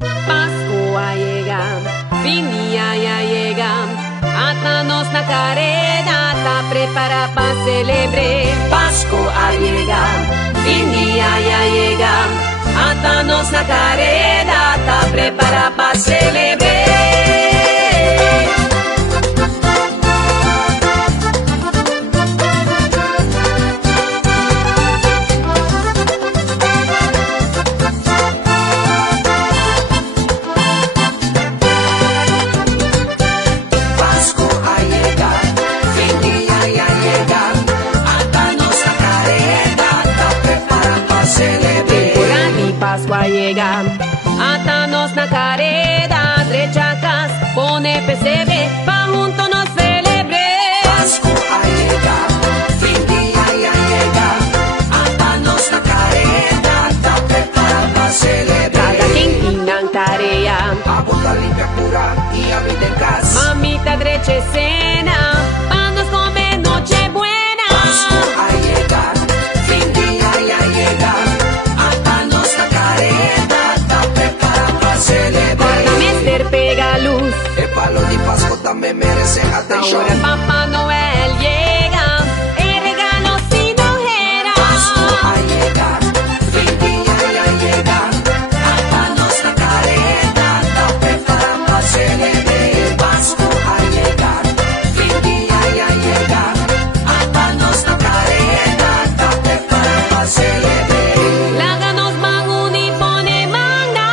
Pascua llega, fin dia ya llega, ata-nos na carena, tá prepara para celebrar. Pascua llega, fin dia ya llega, ata-nos na carena, tá prepara para celebrar. Pascua llega, ata-nos na carena, trechacas, pone PCB, pa junto nos celebrar. Pascua llega, fin dia ya llega, ata-nos na carena, tá prepara para celebrar. Cada quien tiene tarea, a boca limpia pura y a vida en casa. Mamita drecha escena, pa nos comer noche buena. Pascua llega, fin dia ya llega, ata-nos na carena, tá prepara para celebrar. Guardamester pega luz, El palo de Pascua también merece atención. ahora Papá Noel llega, el regalo sin ojera. Pascua llega, fin dia ya llega, ata-nos na carena, tá prepara para celebrar. Pascua llega, fin dia ya llega, ata-nos na carena, tá prepara para celebrar. Láganos van y pone manda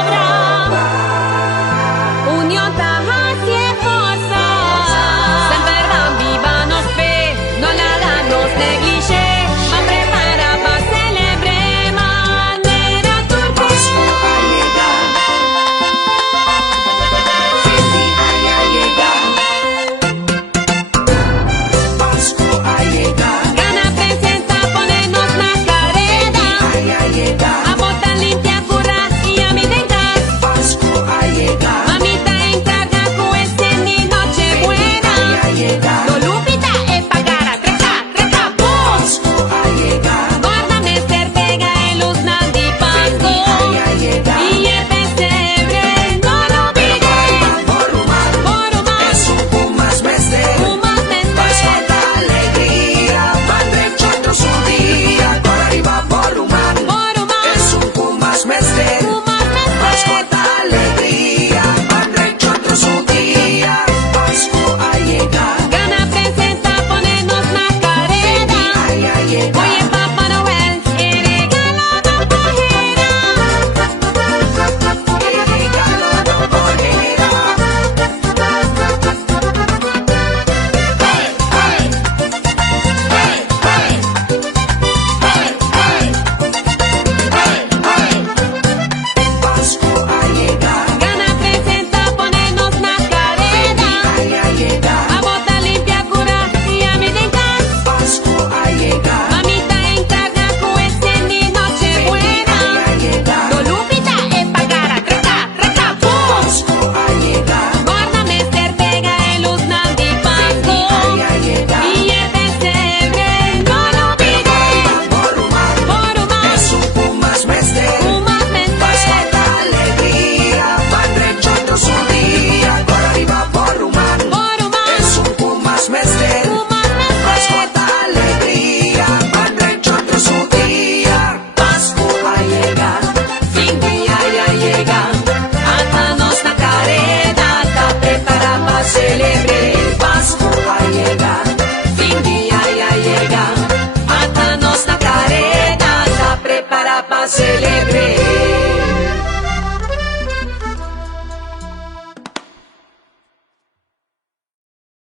obra. Unión taja y fuerza. Siempre van viva nos ve, no la ganos neglige. Va prepara para celebrar manera turca. Pascua llega, fin dia ya llega, Pascua llega, Gana presenta ponernos la carena. ya llega, A bota limpia cura y a mi vengas. Pascua llega, Mamita encarga con este ni noche buena. ya llega, No lupita es pagar a treca, pum. Pascua llega, Guardamester pega en luz nandi pasco. ya llega. Y el pesebre no lo olvides. Por humano, Es un Pumas Mestre, Pumas Mestre. Pascua da alegría, Padre Chotro su día, por arriba por humano. Es un Pumas Mestre, Pascua da alegría, Padre Chotro su día, Pascua llega, Gana presenta ponernos la carena. ya llega. Oye Papá Noel, el regalo no cojera. El regalo no cogerá. Pascua llega, Gana presenta ponernos la carena. ya llega. A bota limpia cura y a mi vengas. Pascua llega, Mamita encarga con este ni noche buena. ya llega. No lupita es pagar a treca, pum. Pascua llega, Guardamester pega en luz nandi pasco. ya llega. Y el pesebre no lo olvides. Por humano, es un Pumas Mestre, Pumas Pascua Mestre. da alegría, Padre Chotro su día, por arriba por humano. Es un Pumas Mestre, Pascua da alegría, Padre Chotro su día, Pascua llega, Fin dia ya llega, ata-nos na carena, tá prepara para celebrar. Pascua llega, Fin dia ya llega, ata-nos na carena, tá prepara para celebrar.